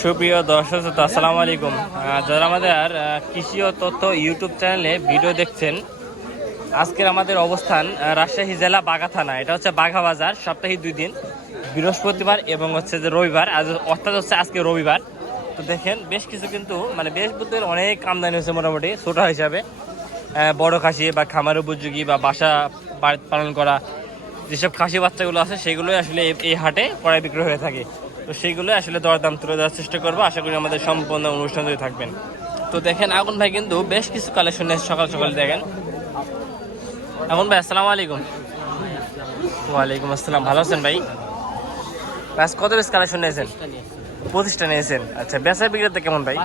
সুপ্রিয় দর্শক শ্রোতা, আসসালামু আলাইকুম। যারা আমাদের কৃষি ও তথ্য ইউটিউব চ্যানেলে ভিডিও দেখছেন, আজকের আমাদের অবস্থান রাজশাহী জেলা বাঘা থানা। এটা হচ্ছে বাঘা বাজার, সপ্তাহে 2 দিন, বৃহস্পতিবার এবং হচ্ছে যে রবিবার। অর্থাৎ হচ্ছে আজকে রবিবার। তো দেখেন বেশ কিছু কিন্তু বেশ বুদ্ধের অনেক আমদানি হয়েছে মোটামুটি ছোটো হিসাবে। বড় খাসি বা খামার উপযোগী বা বাসা পালন করা যেসব খাসি বাচ্চাগুলো আছে সেগুলোই আসলে এই হাটে ক্রয় বিক্রয় হয়ে থাকে। তো সেইগুলো আসলে দরদাম তুলে দেওয়ার চেষ্টা করবো। আশা করি আমাদের সম্পূর্ণ অনুষ্ঠান যদি থাকবেন। তো দেখেন আগুন ভাই কিন্তু বেশ কিছু কালেকশন সকাল সকাল দেখেন। আগুন ভাই আসসালামু আলাইকুম। ওয়ালাইকুম আসসালাম, ভালো আছেন ভাই? আজ কত পিস কালেকশন নিয়েছেন? 25টা নিয়েছেন। আচ্ছা, বেচা বিক্রিতে কেমন ভাই?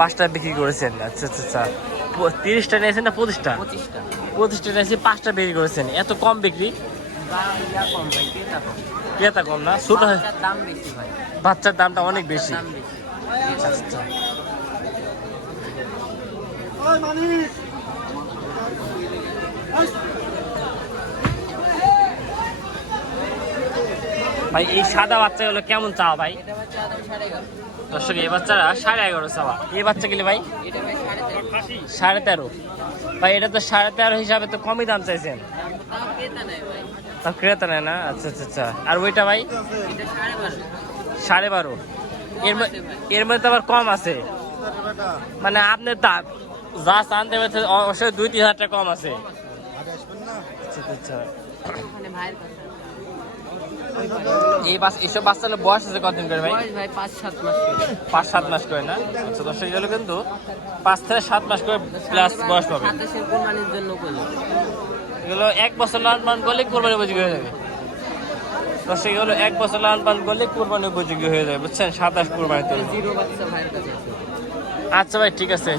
5টা বিক্রি করেছেন। আচ্ছা আচ্ছা আচ্ছা, 30টা নিয়েছেন না 25টা? 25টা নিয়েছি, 5টা বিক্রি করেছেন। এত কম বিক্রি? ক্রেতা কম না, ছোট দাম বেশি ভাই, বাচ্চার দামটা অনেক বেশি। আচ্ছা, ভাই এই সাদা বাচ্চাগুলো কেমন চাওয়া ভাই? দর্শক এই বাচ্চারা 11.5 চাওয়া। এই বাচ্চা গেলে ভাই 13.5। ভাই এটা তো 13.5 হিসাবে তো কমই দাম চাইছেন। ক্রেতা নেয় না? আচ্ছা আচ্ছা আচ্ছা। আর ওইটা ভাই 12.5। এর মধ্যে আবার কম আছে, মানে আপনার দাম যা চান দেবে অবশ্যই 2-3 হাজার টাকা কম আছে। আচ্ছা আচ্ছা। এইসব বাচ্চাগুলো বয়স আছে কতদিন করে ভাই? 5-7 মাস করে না? আচ্ছা, দর্শক এগুলো কিন্তু 5 থেকে 7 মাস করে প্লাস বয়স পাবে। এগুলো 1 বছর লালন পালন করলে কোরবানি উপযোগী হয়ে যাবে। দর্শক এগুলো 1 বছর লালন পালন করলে কোরবানি উপযোগী হয়ে যাবে, বুঝছেন? 27 কোরবানি তো। আচ্ছা ভাই, ঠিক আছে।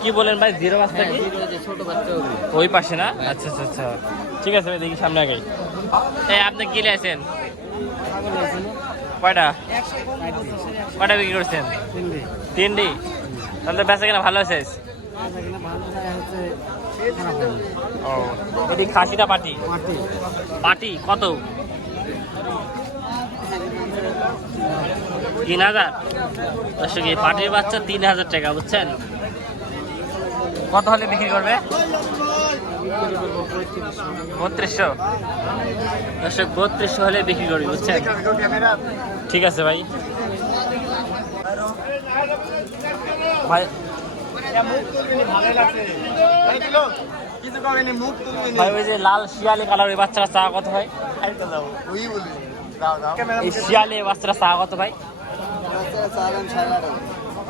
কি বলেন ভাই? 0 বাচ্চা কি? ছোট বাচ্চা ওই পাশে না? আচ্ছা আচ্ছা আচ্ছা, ঠিক আছে ভাই, দেখি সামনে আগে। আপনি কি নিয়েছেন? কয়টা বিক্রি করছেন? 3টি। তাহলে বেচা কিনা ভালো আছে? ও, এটি খাসিটা পাটি কত? 3,000। দর্শক এই পাটির বাচ্চা 3,000 টাকা, বুঝছেন? কত হলে বিক্রি করবে? 3200। দর্শক 3200 হলে বিক্রি করবি, বুঝছেন? ঠিক আছে ভাই। ভাই ভাই ওই যে লাল শিয়ালি কালার ওই বাচ্চারা চা কত ভাই? এই শিয়ালি বাচ্চারা চা কত ভাই?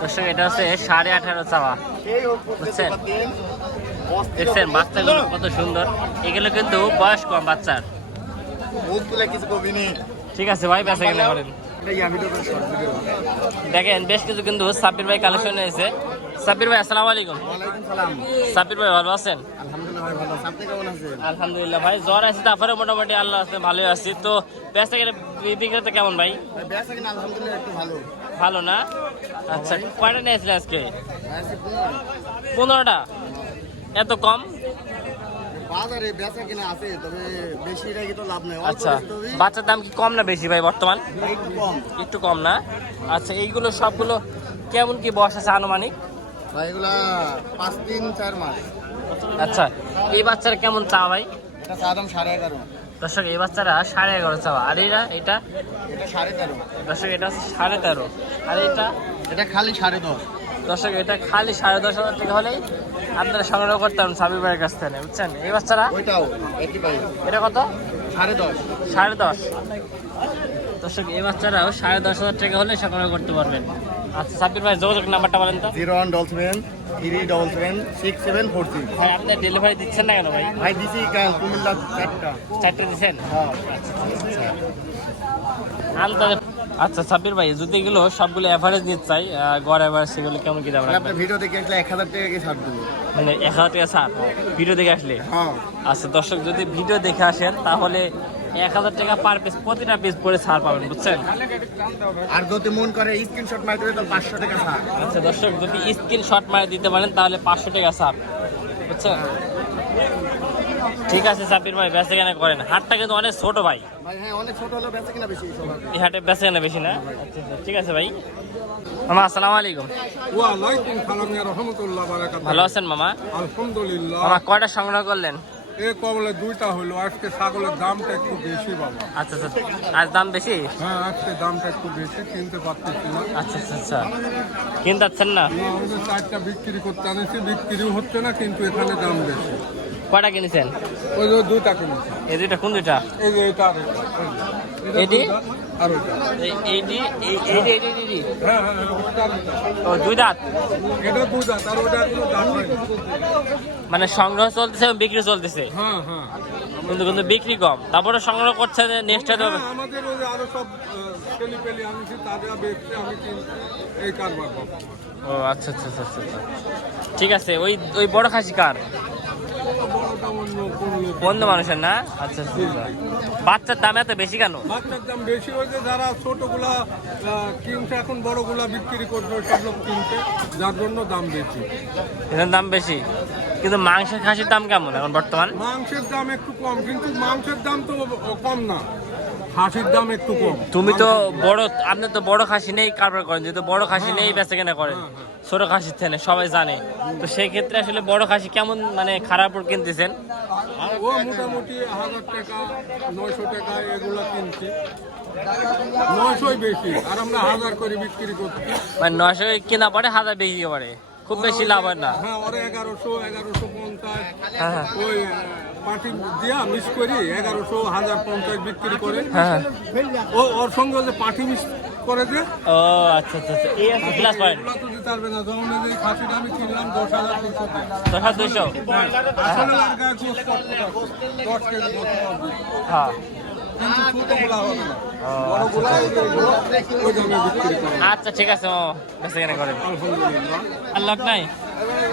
দর্শক এটা হচ্ছে 18.5 চাওয়া, বুঝছেন? দেখছেন বাচ্চাগুলো কত সুন্দর। এগুলো কিন্তু বয়স কম বাচ্চার। ঠিক আছে ভাই, বেচা কেনা করেন। দেখেন বেশ কিছু কিন্তু সাব্বির ভাই কালেকশন এসেছে। সাব্বির ভাই আসসালামু আলাইকুম। সাব্বির ভাই ভালো আছেন? আলহামদুলিল্লাহ ভাই, জ্বর আছে, তারপরে মোটামুটি আল্লাহ আছে ভালোই আছি। তো বেচা কেনা বিক্রেতা কেমন ভাই? ভালো না? আচ্ছা, কয়টা নিয়েছিলেন আজকে? 15টা। এত কম? আচ্ছা, বাচ্চার দাম কি কম না বেশি ভাই বর্তমান? একটু কম না? আচ্ছা, এইগুলো সবগুলো কেমন কি বয়স আছে আনুমানিক? 5-3-4 মাস। আচ্ছা, এই বাচ্চারা কেমন চা ভাই? 11.5। দর্শক এই বাচ্চারা 11.5 চাওয়া। আর এটা 13.5। দর্শক এটা 13.5। আর এটা খালি 10.5। দর্শক এটা খালি 10,500 টাকা হলেই আপনারা সংগ্রহ করতে পারেন সাবির ভাইয়ের কাছ থেকে, বুঝছেন? এই বাচ্চারা এটা কত? 10.5। দর্শক এই বাচ্চারাও 10,500 টাকা হলে সংগ্রহ করতে পারবেন। আচ্ছা সাবির ভাই, যোগাযোগ নাম্বারটা বলেন তো। 01773776746। ভাই আপনি ডেলিভারি দিচ্ছেন না কেন ভাই? ভাই দিছি কাল কুমিল্লা 4টা দিচ্ছেন? হ্যাঁ। আচ্ছা সাবির ভাই, যদি এগুলো সবগুলো এভারেজ নিতে চাই, গড় এভারেজ, সেগুলো কেমন কি দাম রাখবেন? আপনি ভিডিও দেখে আসলে 1000 টাকা কি ছাড় দেবো। মানে 1000 টাকা ছাড় ভিডিও দেখে আসলে? হ্যাঁ। আচ্ছা দর্শক, যদি ভিডিও দেখে আসেন তাহলে 1000 টাকা পার পিস, প্রতিটা পিস পরে ছাড় পাবেন, বুঝছেন? আর যদি মন করে স্ক্রিনশট মার দেবে তো 500 টাকা ছাড়। আচ্ছা দর্শক, যদি স্ক্রিনশট মারে দিতে পারেন তাহলে 500 টাকা ছাড়, বুঝছেন? ঠিক আছে সাব্বির ভাই, বেচে কেনা করেন। হাটটা কিন্তু অনেক ছোট ভাই, ভাই হ্যাঁ অনেক ছোট হলো বেচে কিনা বেশি সবার। এই হাটে বেচে কেনা বেশি না? আচ্ছা আচ্ছা, ঠিক আছে ভাই। মামা আসসালামু আলাইকুম। ওয়ালাইকুম সালাম ইয়া রাহমাতুল্লাহ বারাকাতুহু। ভালো আছেন মামা? আলহামদুলিল্লাহ। মামা কয়টা সংগ্রহ করলেন? এই কবলে দুইটা হলো। আজকে ছাগলের দামটা একটু বেশি বাবা। আচ্ছা আচ্ছা, আজ দাম বেশি? হ্যাঁ আজকে দামটা একটু বেশি, কিনতে পারতেছি না। আচ্ছা আচ্ছা আচ্ছা, কিনতে পারছেন না? না, ওই যে চারটা বিক্রি করতে আনেছি, বিক্রিও হচ্ছে না, কিন্তু এখানে দাম বেশি। কয়টা কিনেছেন? ওই যে দুইটা কিনেছি। এই দুইটা কোন দুইটা? এই যে এটা আর এটা। এটা এটি? দুইটা আর ওইটা। হ্যাঁ হ্যাঁ হ্যাঁ, ওইটা আর ওইটা। ও দুই দাঁত, এটা দুই দাঁত আর ওইটা এখনো দাঁত হয়নি। মানে সংগ্রহ চলতেছে এবং বিক্রি চলতেছে, হ্যাঁ হ্যাঁ। কিন্তু কিন্তু বিক্রি কম। তারপরে সংগ্রহ করছে নেক্সট হ্যাঁ, আমাদের ওই যে আরো সব ছেলে পেলে আনছি, তাদের বেচতে আমি কিনছি, এই কারবার বাবা আমার। ও আচ্ছা আচ্ছা আচ্ছা আচ্ছা আচ্ছা। ঠিক আছে, ওই ওই বড় খাসি কার? বড়টা অন্য কোন লোক। বন্ধু মানুষের না? আচ্ছা আচ্ছা আচ্ছা। বাচ্চার দাম এত বেশি কেন? বাচ্চার দাম বেশি হয়েছে, যারা ছোটগুলা কিনছে এখন বড়গুলা বিক্রি করবে, সব লোক কিনছে, যার জন্য দাম বেশি। এটার দাম বেশি, কিন্তু মাংসের খাসির দাম কেমন এখন বর্তমান? মাংসের দাম একটু কম, কিন্তু মাংসের দাম তো কম না, খাসির দাম একটু কম। তুমি তো বড়, আপনি তো বড় খাসি নেই কারবার করেন, যেহেতু বড় খাসি নেই বেচা কেনা করেন, ছোট খাসির থেকে সবাই জানে। তো সেই ক্ষেত্রে আসলে বড় খাসি কেমন মানে খারাপ কিনতেছেন? ও মোটামুটি 1000 টাকা 900 টাকা এগুলা কিনছি, 900 বেশি, আর আমরা 1000 করে বিক্রি করছি। মানে 900 কেনা পরে 1000 বিক্রি করে, খুব বেশি লাভ হয় না। হ্যাঁ, ওরা 1150 হ্যাঁ হ্যাঁ ওই পার্টি দিয়া মিস করি 1100 1050 বিক্রি করে। হ্যাঁ। ও ওর সঙ্গে যে পার্টি মিস করে যে ও আচ্ছা আচ্ছা আচ্ছা, এই আছে প্লাস পয়েন্ট। ওগুলা তো দিতে পারবে না। যেমন এই যে খাসিটা আমি কিনলাম 10,200 টাকা। 200 আসলে আর গায়ে গোস্ত কত আছে? 10 কেজি গোস্ত আছে। হ্যাঁ। কিন্তু ছোটগুলা হবে না, বড়গুলা এই যে এগুলো, ওই দামে বিক্রি করে। আচ্ছা ঠিক আছে, ও বেচা কেনা করেন। আলহামদুলিল্লাহ। আর লোক নাই?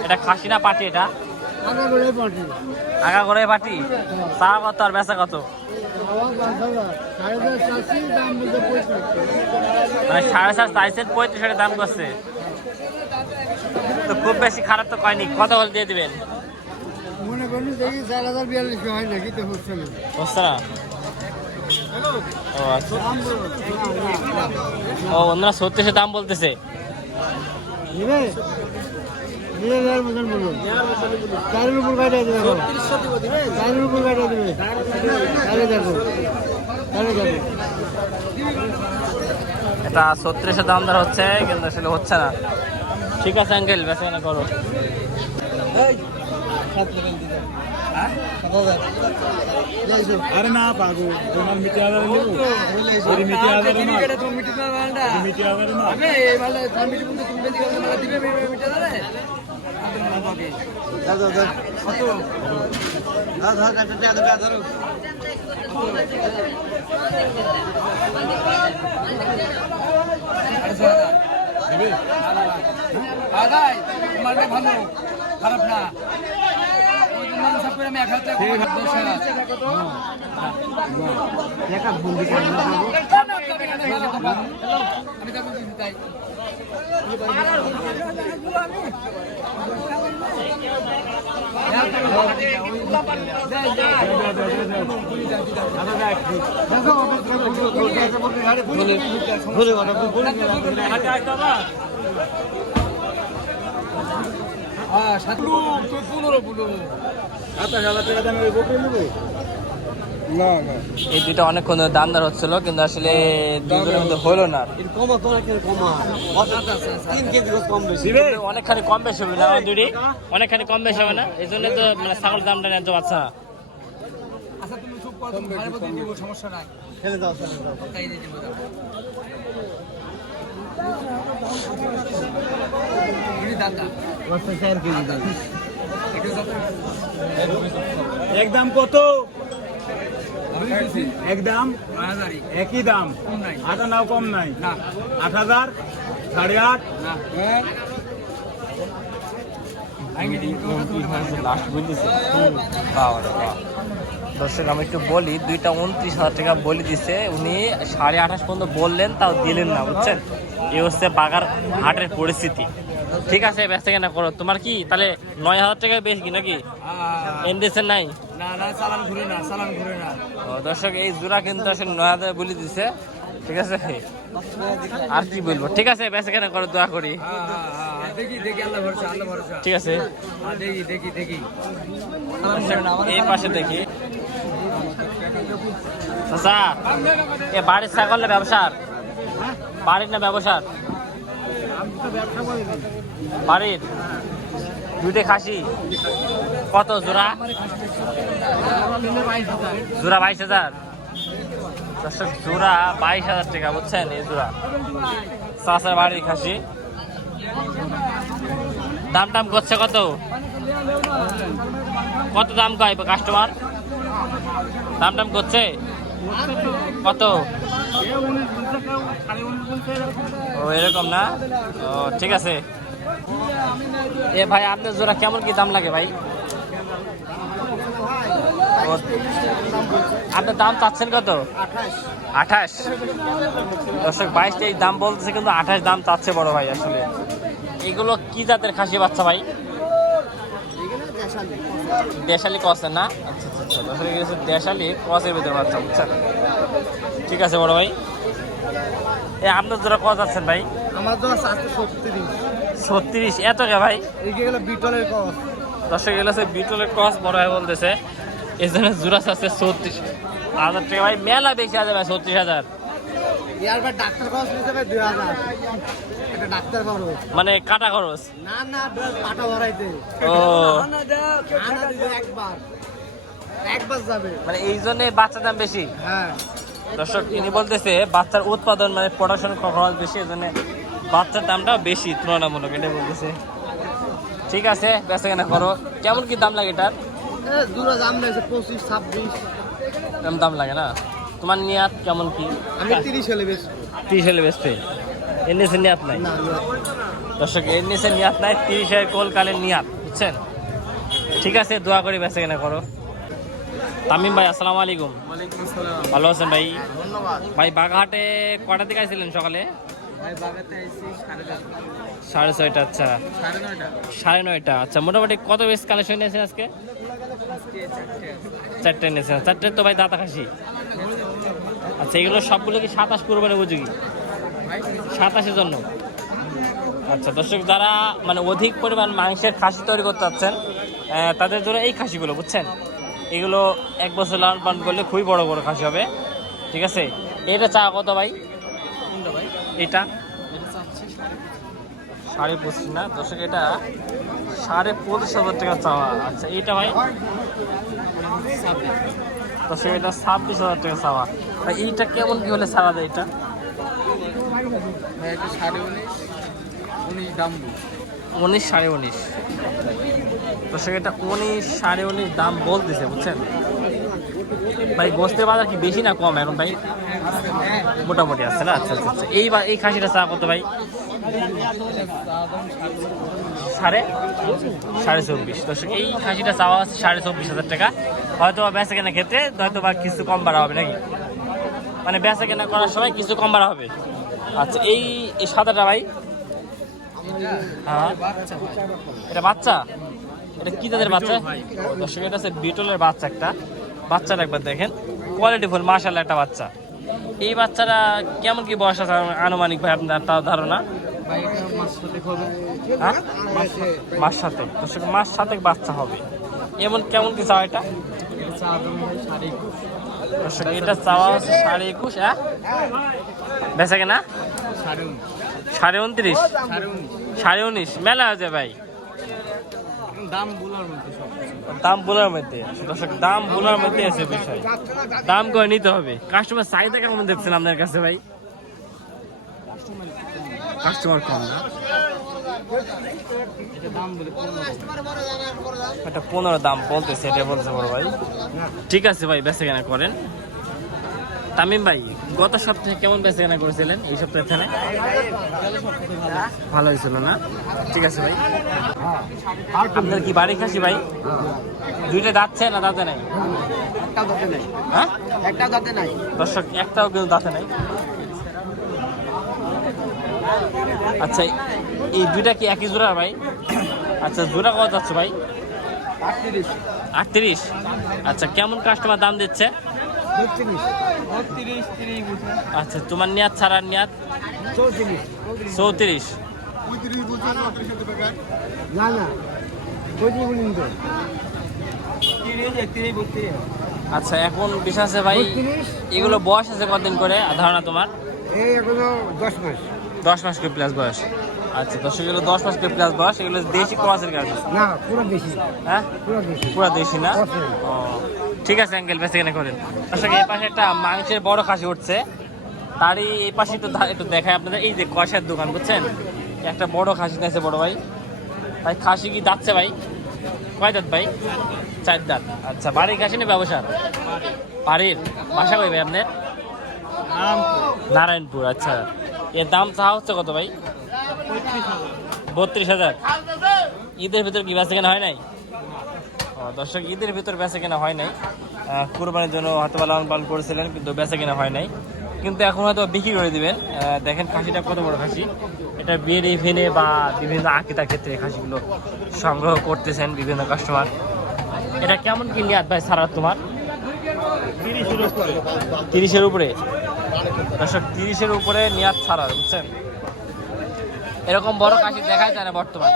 এটা খাসি না পাটি? এটা আগা করে পাটি। চা কত আর বেচা কত? মানে 7.5 চাইছেন, 35 দাম করছে, তো খুব বেশি খারাপ তো কয়নি। কত হলে দিয়ে দিবেন? মনে করুন দেখি 4042 হয় নাকি তো হচ্ছে না। বুঝছে না? ও আচ্ছা, ও অন্যরা 36 দাম বলতেছে। নিবে নিবে আর মতন বলুন, 4 উপর কাটা দিবে, 4 উপর কাটা দিবে, তাহলে দেখো, তাহলে দেখো। এটা 36 দাম দর হচ্ছে, কিন্তু আসলে হচ্ছে না। ঠিক আছে আঙ্কেল, বেচা কেনা করো। আরে না পাগো, তোমার মিটি আদার নেব, ওই মিটি আদার না, মিটি আদার না। আবে মানে মিটি বলতে তুমি বেশি করে মানে দিবে মিটি আদারে দাদা দাদা কত দাদা কাটতে দাদা ধরো দিবে আদাই মালটা ভালো খারাপ না, ওই জন্য সব করে আমি 1000 টাকা টাকা বন্দি করে না আমি তো বলছি তাই। না না, এই দুইটা অনেকক্ষণ ধরে দাম দর হচ্ছিল, কিন্তু আসলে দুজনের মধ্যে হলো না। কিন্তু অনেকখানি কম বেশি হবে না? আমার দুটি অনেকখানি কম বেশি হবে না? এই জন্য তো মানে ছাগল দামটা নিতে পারছে না। আচ্ছা তুমি চুপ করো, তুমি ভালো বলতে দিব, সমস্যা নাই, ফেলে দাও তাই দিয়ে দিব। একদম কত? একদম একই দাম, আটা নাও কম নাই, 8,000 8,500 লাস্ট বুঝতেছি। দর্শক আমি একটু বলি, দুইটা 29,000 টাকা বলে দিছে উনি, 28.5 পর্যন্ত বললেন, তাও দিলেন না, বুঝছেন? এই হচ্ছে বাগার হাটের পরিস্থিতি। ঠিক আছে, বেচা কেনা করো। তোমার কি তাহলে 9,000 টাকা বেশি নাকি? এন্ডেসের নাই? না না চালান ঘুরে না, চালান ঘুরে না। ও দর্শক এই জোড়া কিন্তু আসলে 9,000 বলে দিছে, ঠিক আছে। আর কি বলবো, ঠিক আছে বেঁচে কেনা করে দোয়া করি, দেখি দেখি, আল্লাহ ভরসা, আল্লাহ ভরসা। ঠিক আছে। দেখি দেখি দেখি। এই পাশে দেখি চাচা, এ বাড়ির ছাগল না ব্যবসার? বাড়ির না ব্যবসার? বাড়ির। দুইটা খাসি কত জোড়া? জোড়া 22,000। দর্শক জোড়া 22,000 টাকা, বুঝছেন? এই জোড়া চাচার বাড়ির খাসি। দাম টাম করছে কত? কত দাম কয় কাস্টমার? দাম টাম করছে কত? ও এরকম না? ও ঠিক আছে। এ ভাই আপনার জোড়া কেমন কি দাম লাগে ভাই? আপনার দাম চাচ্ছেন কত? 28। দর্শক 22 এই দাম বলতেছে, কিন্তু 28 দাম চাচ্ছে বড় ভাই। আসলে এগুলো কি জাতের খাসি বাচ্চা ভাই? দেশালি ক্রসের না? আচ্ছা আচ্ছা, আসলে দেশালি ক্রসের ভিতরে বাচ্চা, বুঝছেন? ঠিক আছে বড় ভাই। এ আপনার জোড়া কত যাচ্ছেন ভাই? আমার তো আছে 36। 36? এত কে ভাই? এইগুলো গেল বিটলের ক্রস। দর্শক এগুলো হচ্ছে বিটলের ক্রস, বড় ভাই বলতেছে। এই জন্য জোড়া আছে 36,000 টাকা ভাই। মেলা বেশি আছে ভাই 36,000। ইয়ার ভাই ডাক্তার খরচ নিতে হবে 2000। এটা ডাক্তার খরচ মানে কাটা খরচ? না না, পাটা ভরাইতে। ও আনা দিবে একবার যাবে। মানে এই জন্য বাচ্চার দাম বেশি। হ্যাঁ দর্শক ইনি বলতেছে বাচ্চার উৎপাদন মানে প্রোডাকশন খরচ বেশি, এই জন্য বাচ্চার দামটা বেশি তুলনামূলক, এটা বলতেছে। ঠিক আছে বেচা কেনা করো। কেমন কি দাম লাগে এটার? দূরে দাম নেছে 25 26। কেমন দাম লাগে না? তোমার নিয়াত কেমন কি? আমি 30 হলে বেশি। 30 হলে বেচতে? এর নিচে নিয়াত নাই? না না দর্শক এর নিচে নিয়াত নাই, 30 কোলকালের নিয়াত, বুঝছেন? ঠিক আছে দোয়া করি বেচা কেনা করো। তামিম ভাই আসসালামু আলাইকুম। ওয়ালাইকুম আসসালাম। ভালো আছেন ভাই? ধন্যবাদ ভাই বাগাহাটে কটা থেকে আইছিলেন সকালে? ভাই। বাগাতে আইছি 6:30। 6:30। আচ্ছা 9:30। 9:30। আচ্ছা মোটামুটি কত বেশ কালেকশন নিয়েছেন আজকে? আজকে 4টে নিয়েছেন। 4টে তো ভাই দাতা খাসি। আচ্ছা এগুলো সবগুলো কি 27 কুরবানি উপযোগী? 27-এর জন্য? আচ্ছা দর্শক যারা মানে অধিক পরিমাণ মাংসের খাসি তৈরি করতে চাচ্ছেন তাদের জন্য এই খাসিগুলো, বুঝছেন? এগুলো 1 বছর লালন পালন করলে খুবই বড় বড় খাসি হবে, ঠিক আছে। এটা চা কত ভাই? এটা 25.5 না দর্শক, এটা 25,000 টাকা চাওয়া। আচ্ছা এইটা ভাই? দর্শক এটা 26,000 টাকা চাওয়া। ভাই এইটা কেমন কি হলে ছাড়া যায়? এটা ভাই এটা 19.5 দাম। 19 19.5। দর্শক এটা 19 19.5 দাম বলতেছে, বুঝছেন ভাই? গোস্তের বাজার কি বেশি না কম এখন ভাই? মোটামুটি আছে না? আচ্ছা আচ্ছা আচ্ছা। এই খাসিটা চা কত ভাই? 24.5। দর্শক এই খাসিটা চাওয়া আছে 24,500 টাকা। হয়তো বেচা কেনার ক্ষেত্রে হয়তো বা কিছু কম বাড়া হবে নাকি? মানে বেচা কেনা করার সময় কিছু কম বাড়া হবে। আচ্ছা এই সাদাটা ভাই? হ্যাঁ এটা বাচ্চা? এটা কি তাদের বাচ্চা? দর্শক এটা হচ্ছে বিটলের বাচ্চা একটা। বাচ্চাটা একবার দেখেন, কোয়ালিটি ফুল মাশাআল্লাহ একটা বাচ্চা। এই বাচ্চাটা কেমন কি বয়স আছে আনুমানিক ভাই আপনার তাও ধারণা? ভাই এটা মাছ সাথে হবে। হ্যাঁ মাস সাথে। দর্শক মাস সাথে বাচ্চা হবে। এমন কেমন কি চাওয়া এটা? এটা চা দাম ভাই 21.5। দর্শক এটা চাওয়া হচ্ছে 21.5। হ্যাঁ বেচা কেনা 29.5। 29.5 মেলা আছে ভাই। দাম বলার মধ্যে সব দাম বলার মধ্যে দর্শক, দাম বলার মধ্যে আছে বিষয়। দাম করে নিতে হবে। কাস্টমার চাহিদা কেমন দেখছেন আপনার কাছে ভাই? কাস্টমার কম না? এটা দাম বলে 15। এটা 15 দাম বলতেছে, এটা বলছে বড় ভাই। ঠিক আছে ভাই বেচা কেনা করেন। তামিম ভাই গত সপ্তাহে কেমন বেচা কেনা করেছিলেন? এই সপ্তাহে থেকে ভালো হয়েছিল না? ঠিক আছে ভাই। আপনার কি বাড়ি খাসি ভাই? দুইটা দাঁতছে না দাঁতে নাই? একটাও দাঁতে নাই। হ্যাঁ একটাও দাঁতে নাই। দর্শক একটাও কিন্তু দাঁতে নাই। আচ্ছা এই দুইটা কি একই জোড়া ভাই? আচ্ছা জোড়া কত যাচ্ছে ভাই? 38। 38। আচ্ছা, কেমন কাস্টমার দাম দিচ্ছে? 32 আচ্ছা, তোমার নিয়াত ছাড়ার নিয়াত 34। না না 32 আচ্ছা, এখন বিষয় আছে ভাই, 32 এগুলো বয়স আছে কতদিন করে ধারণা তোমার? এই এগুলো 10 মাস 10 মাস করে প্লাস বয়স। আচ্ছা, দর্শক এগুলো 10 মাস করে প্লাস বয়স, এগুলো দেশি ক্রসের গাছ। না পুরো বেশি হ্যাঁ, পুরো বেশি পুরো দেশি না? Cross এর। ও, ঠিক আছে আঙ্কেল, বেঁচে কেনা করেন। দর্শক এই পাশে একটা মাংসের বড় খাসি উঠছে, তারই এই পাশে একটু দেখায় আপনাদের। এই যে কষার দোকান, বুঝছেন, একটা বড় খাসি নিয়েছে বড় ভাই। ভাই খাসি কি দাঁতছে ভাই? কয় দাঁত ভাই? 4 দাঁত। আচ্ছা, বাড়ির খাসি না ব্যবসা? বাড়ির। বাসা কই ভাই আপনার? নারায়ণপুর। আচ্ছা, এর দাম চাওয়া হচ্ছে কত ভাই? 32,000। ঈদের ভিতর কি বেচা কেনা হয় নাই? ও, দর্শক ঈদের ভিতর বেচা কেনা হয় নাই, কুরবানির জন্য হয়তো লালন পালন করেছিলেন, কিন্তু বেচা কেনা হয় নাই, কিন্তু এখন হয়তো বিক্রি করে দিবেন। দেখেন খাসিটা কত বড় খাসি, এটা বিয়ের ইভেন্টে বা বিভিন্ন আকিতার ক্ষেত্রে খাসিগুলো সংগ্রহ করতেছেন বিভিন্ন কাস্টমার। এটা কেমন কি নিয়াত ভাই ছাড়ার তোমার? 30-এর উপরে। দর্শক 30-এর উপরে নিয়াত ছাড়ার, বুঝছেন। এরকম বড় খাসি দেখাই যায় না বর্তমান,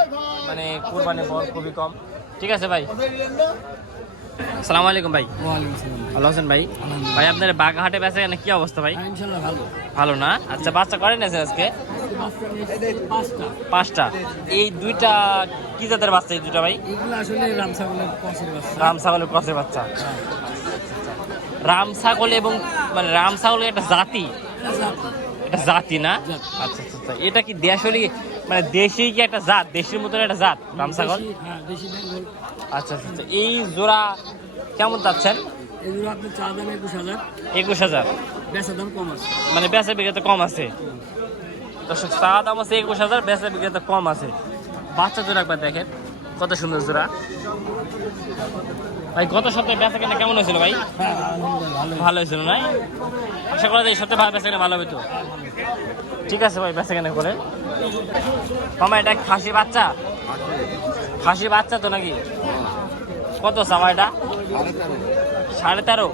মানে কুরবানি বড় খুবই কম। ঠিক আছে ভাই, আসসালামু আলাইকুম ভাই। ভালো আছেন ভাই? ভাই আপনার বাগাহাটে বেচা কেনা কি অবস্থা ভাই? ভালো না? আচ্ছা, বাচ্চা করেন আছে আজকে? 5টা। এই 2টা কি জাতের বাচ্চা এই 2টা ভাই? রাম ছাগলের ক্রসের বাচ্চা। রাম ছাগল এবং মানে রাম ছাগলের একটা জাতি, এটা জাতি না? আচ্ছা আচ্ছা, এটা কি দেশালি মানে দেশি কি একটা জাত, দেশের মতন একটা জাত রাম ছাগল? আচ্ছা আচ্ছা, এই জোড়া কেমন চাচ্ছেন? 21,000। মানে বেচা বিক্রেতা কম আছে। দর্শক চা দাম আছে 21,000, বেচা বিক্রেতা কম আছে। বাচ্চা জোড়া একবার দেখেন কত সুন্দর জোড়া ভাই। গত সপ্তাহে বেচা কেনা কেমন হয়েছিল ভাই? ভালো হয়েছিল না? আশা করা যায় এই সপ্তাহে বেচা কেনা ভালো হবে তো। ঠিক আছে ভাই, বেচা কেনা করে। মামা এটা খাসি বাচ্চা? খাসি বাচ্চা তো নাকি? কত সামা এটা? 13.5।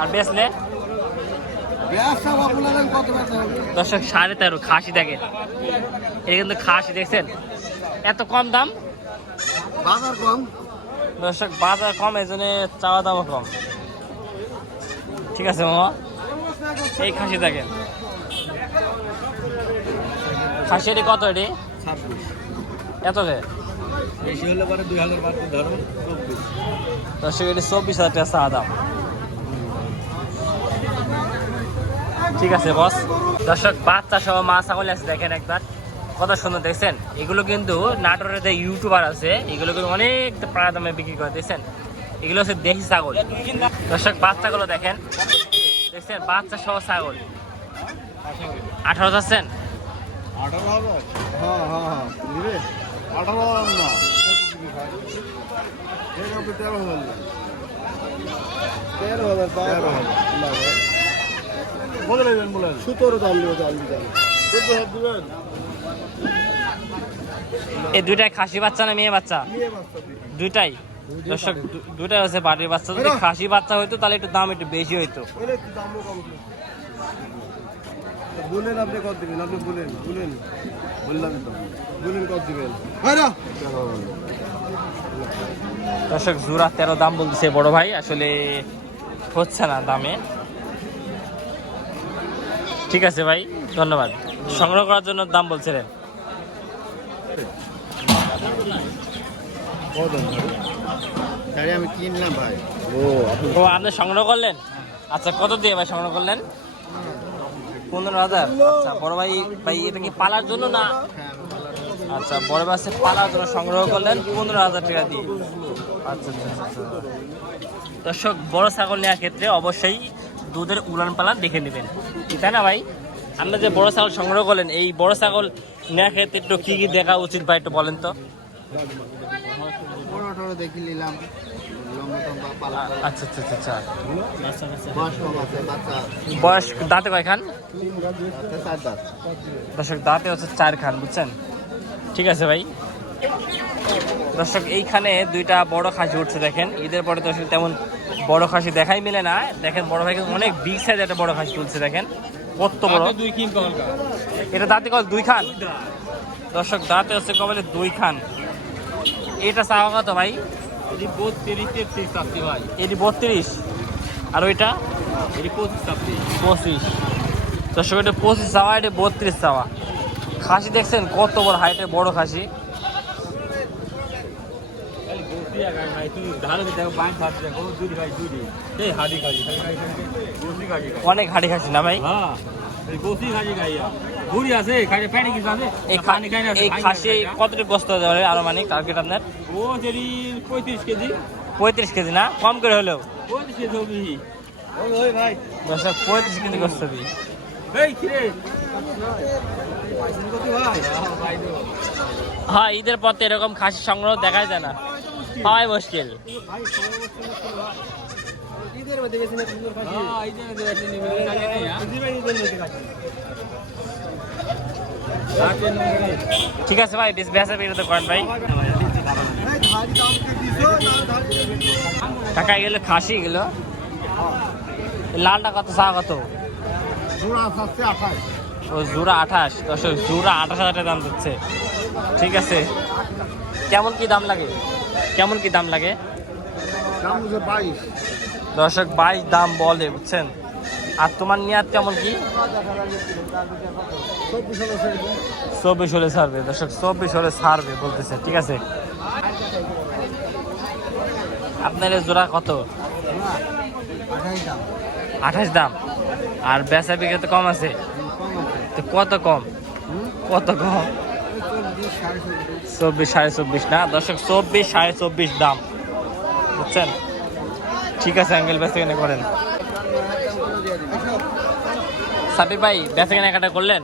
আর বেচলে? দর্শক 13.5 খাসি দেখেন, এটা কিন্তু খাসি দেখছেন, এত কম দাম। বাজার কম দর্শক বাজার কম, এই জন্য চাওয়া দামও কম। ঠিক আছে মামা, এই খাসি দেখেন, খাসি এটি কত? এটি 26 এত কে? বেশি হলে পরে 2,000 বাদ ধরুন 24। দর্শক এটি 24,000 টাকা চাওয়া দাম। ঠিক আছে বস। দর্শক বাচ্চা সহ মা ছাগল আছে দেখেন একবার, কত সুন্দর দেখছেন। এগুলো কিন্তু নাটোরের যে ইউটিউবার আছে, এগুলো কিন্তু অনেক প্রায় দামে বিক্রি করে দিয়েছেন। এগুলো হচ্ছে দেশি ছাগল। দর্শক বাচ্চাগুলো দেখেন, দেখছেন বাচ্চা সহ ছাগল। 18 যাচ্ছেন? 18,000। হ্যাঁ হ্যাঁ হ্যাঁ, নিবে 18,000 না, এই আপনি 13,000 না, 13,000 না ভাই, বলে নেবেন বলে 17 দাম দিবে, দাম দিবেন 14,000 দিবেন। এই দুইটাই খাসি বাচ্চা না মেয়ে বাচ্চা? নিয়ে বাচ্চা দিবে দুইটাই। দর্শক দুইটাই হচ্ছে বাড়ির বাচ্চা। যদি খাসি বাচ্চা হইতো তাহলে একটু দাম একটু বেশি হইতো। ওরে দামও কম। বলেন আপনি কত দিবেন? আপনি বলেন বললাম তো, বলেন কত দিবেন? দর্শক জোড়া 13 দাম বলতেছে বড় ভাই, আসলে হচ্ছে না দামে। ঠিক আছে ভাই, ধন্যবাদ। সংগ্রহ করার জন্য দাম বলছিলেন। আমি কিনলাম ভাই। ও আপনি সংগ্রহ করলেন? আচ্ছা, কত দিয়ে ভাই সংগ্রহ করলেন? 15,000। আচ্ছা বড় ভাই, ভাই এটা কি পালার জন্য না? আচ্ছা, বড় মাছে পালার জন্য সংগ্রহ করলেন 15,000 টাকা দিয়ে। আচ্ছা আচ্ছা আচ্ছা। দর্শক বড় ছাগল নেওয়ার ক্ষেত্রে অবশ্যই দুধের উলান পালান দেখে নেবেন, তাই না ভাই? আপনি যে বড় ছাগল সংগ্রহ করলেন, এই বড় ছাগল নেওয়ার ক্ষেত্রে একটু কি কি দেখা উচিত ভাই একটু বলেন তো। দেখি নিলাম। আচ্ছা আচ্ছা আচ্ছা। বয়স দাঁতে কয়খান? দর্শক দাঁতে হচ্ছে 4 খান, বুঝছেন। ঠিক আছে ভাই। দর্শক এইখানে 2টা বড় খাসি উঠছে দেখেন। ঈদের পরে দর্শক তেমন বড় খাসি দেখাই মিলে না। দেখেন বড় ভাই কিন্তু অনেক বিগ সাইজ একটা বড় খাসি তুলছে, দেখেন কত বড়। এটা দাঁতে কল 2 খান দর্শক, দাঁতে হচ্ছে কবলে 2 খান। এটা চাওয়া কত ভাই? এটি 32-33 চাচ্ছি ভাই। এটি 32 আর ওইটা এটি 25 চাচ্ছি। 25। দর্শক এটা 25 চাওয়া, এটা 32 চাওয়া। খাসি দেখছেন কত বড় হাইটের বড় খাসি। খালি বসি আগায় ভাই, তুমি ধারে দেখো বাইক হাত দেখো দুই ভাই দুই এই হাড়ি খাই বসি খাই অনেক হাড়ি খাসি না ভাই? হ্যাঁ এই বসি খাই গাইয়া ঘুরি আছে খাইতে পানি কিছু আছে এই খাসি কতটুকু গোস্ত দেওয়া আনুমানিক টার্গেট আপনার? ও যদি 35 কেজি। 35 কেজি না, কম করে হলেও 35 কেজি হবে। ওই ভাই দর্শক 35 কেজি গোস্ত দিই। এই কিরে ভাই হ্যাঁ, ঈদের পথে এরকম খাসি সংগ্রহ দেখা যায় না, পাওয়াই মুশকিল। ঈদের মধ্যে বেশি না সুন্দর খাসি। হ্যাঁ এই যে দেখেন নিবেন লাগে না ঈদের মধ্যে খাসি। ঠিক আছে ভাই, বেচা বিক্রি তো করেন ভাই। টাকা গেলো খাসি গেলো। লালটা কত, চা কত? ও জোড়া 28। দর্শক জোড়া 28,000 টাকা দাম দিচ্ছে। ঠিক আছে, কেমন কি দাম লাগে? কেমন কি দাম লাগে? দর্শক 22 দাম বলে, বুঝছেন। আর তোমার নিয়াত কেমন কি? 24 হলে ছাড়বে। দর্শক 24 হলে ছাড়বে বলতেছে। ঠিক আছে, আপনার এই জোড়া কত? 28 দাম। আর বেচা বিক্রি তো কম আছে, তো কত কম? কত কম? 24 24.5 না দর্শক, 24 24.5 দাম, বুঝছেন। ঠিক আছে আঙ্কেল, বেচা কেনা করেন। সাবির ভাই বেচা কেনাকাটা করলেন?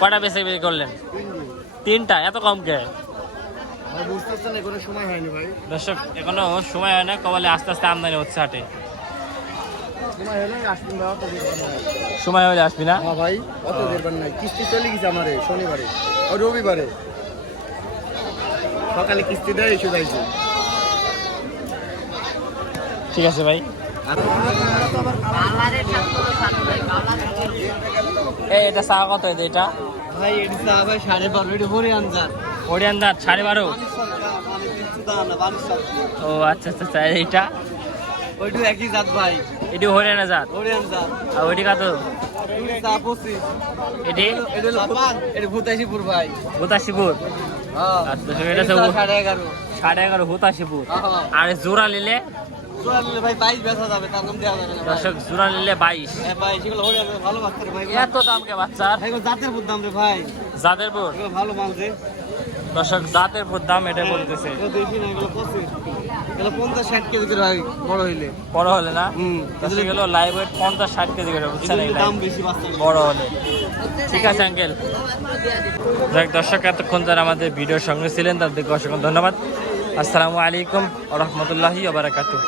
কটা বেচা বিক্রি করলেন? 3টা। এত কম কে? দর্শক এখনো সময় হয় না, কবলে আস্তে আস্তে আমদানি হচ্ছে হাটে। সময় হলে আসবি না? হ্যাঁ ভাই, অত দেরবার নাই। কিস্তি চলে গেছে আমারে শনিবারে আর রবিবারে। সকালে কিস্তি দেয় এসে যাইছে। ঠিক আছে ভাই। এটা চা কত? এটা ভাই এটি চা ভাই 12.5। এটি হরে আনজার। ওরিয়ান দাঁত 12.5। ও আচ্ছা আচ্ছা আচ্ছা। এইটা ওইটু একই জাত ভাই। এটি হরিয়ানা জাত। হরে আনজার। আর ওইটি কত? চা 25। এটি এটি হলো এটি ভূতাইশিপুর ভাই। হুতাশিপুর। হ্যাঁ আচ্ছা এটা সব 11.5। 11.5 হুতাশিপুর। হ্যাঁ আর জোড়া নিলে? জোড়া নিলে ভাই 22 বেচা যাবে, তার কম দেওয়া যাবে না ভাই। দর্শক জোড়া নিলে 22। হ্যাঁ ভাই, সেগুলো হরে আনজার ভালো বাচ্চা রে ভাই। এত দাম কে বাচ্চার? ভাই এগুলো জাতের বুধ দাম রে ভাই। জাতের পুর। এগুলো ভালো মাল যে। দর্শক জাতের পুর দাম এটা বলতেছে। এগুলো বেশি না, এগুলো 25। এগুলো 50-60 কেজি করে ভাই বড় হইলে। বড় হলে না? হুম। দর্শক গেল লাইভ ওয়েট 50-60 কেজি করে, বুঝছেন। এই দাম বেশি বাচ্চা। বড় হলে। ঠিক আছে আঙ্কেল। যাক দর্শক, এতক্ষণ যারা আমাদের ভিডিওর সঙ্গে ছিলেন তাদেরকে অসংখ্য ধন্যবাদ। আসসালামু আলাইকুম ওয়া রাহমাতুল্লাহি ওয়া বারাকাতুহু।